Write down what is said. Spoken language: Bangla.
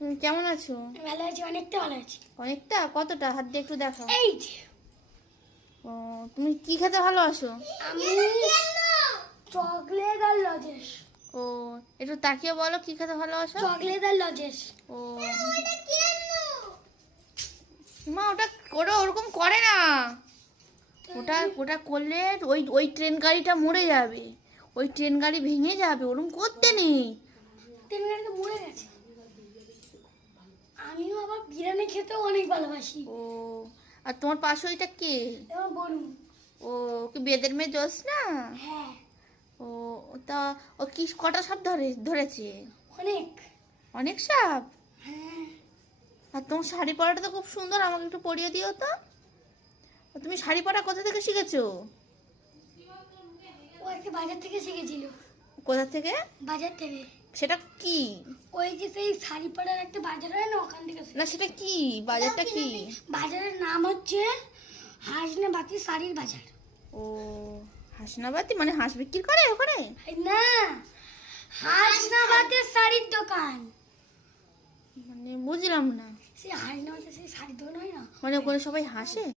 তুমি কেমন আছো? ভালো আছি, অনেকটা ভালো আছি। অনেকটা? কতটা? হাত দিয়ে একটু দেখাও। এই যে ও, তুমি কি খেতে ভালোবাসো? আমি চকলেট আর লজেস। ও, একটু তাকিয়ে বলো কি খেতে ভালোবাসো? চকলেট আর লজেস। ও মা, ওটা ওটা ওরকম করে না। ওটা ওটা করলে ওই ওই ট্রেন গাড়িটা মরে যাবে। ওই ট্রেন গাড়ি ভেঙে যাবে, ওরকম করতে নেই। তিন গাড়িতে মরে গেছে। আমিও আবার বিরিয়ানি খেতেও অনেক ভালোবাসি। ও, আর তোমার পাশে ওইটা কে? এবার বলুন। ও, কি বেদের মেয়ে জোস না? হ্যাঁ, ও, তা ও কি কটা সাপ ধরেছে? অনেক। অনেক সাপ? হ্যাঁ, আর তোমার শাড়ি পরাটা তো খুব সুন্দর, আমাকে একটু পরিয়ে দিও তো। তুমি শাড়ি পরা কোথা থেকে শিখেছো? ও একটা বাজার থেকে শিখেছিল। কোথা থেকে? বাজার থেকে। সেটা কি? ওই যে সেই শাড়িপাড়ার একটা বাজার হয় না, ওখান থেকে না, সেটা কি? বাজারটা কি? বাজারের নাম হচ্ছে হাসনাবাতি শাড়ির বাজার। ও, হাসনাবাতি মানে হাঁস বিক্রি করে ওখানে? না, হাসনাবাদের শাড়ির দোকান। মানে বুঝলাম না। সেই হাসনাবাদের সেই শাড়ির দোকান হয় না, মানে ওখানে সবাই হাসে?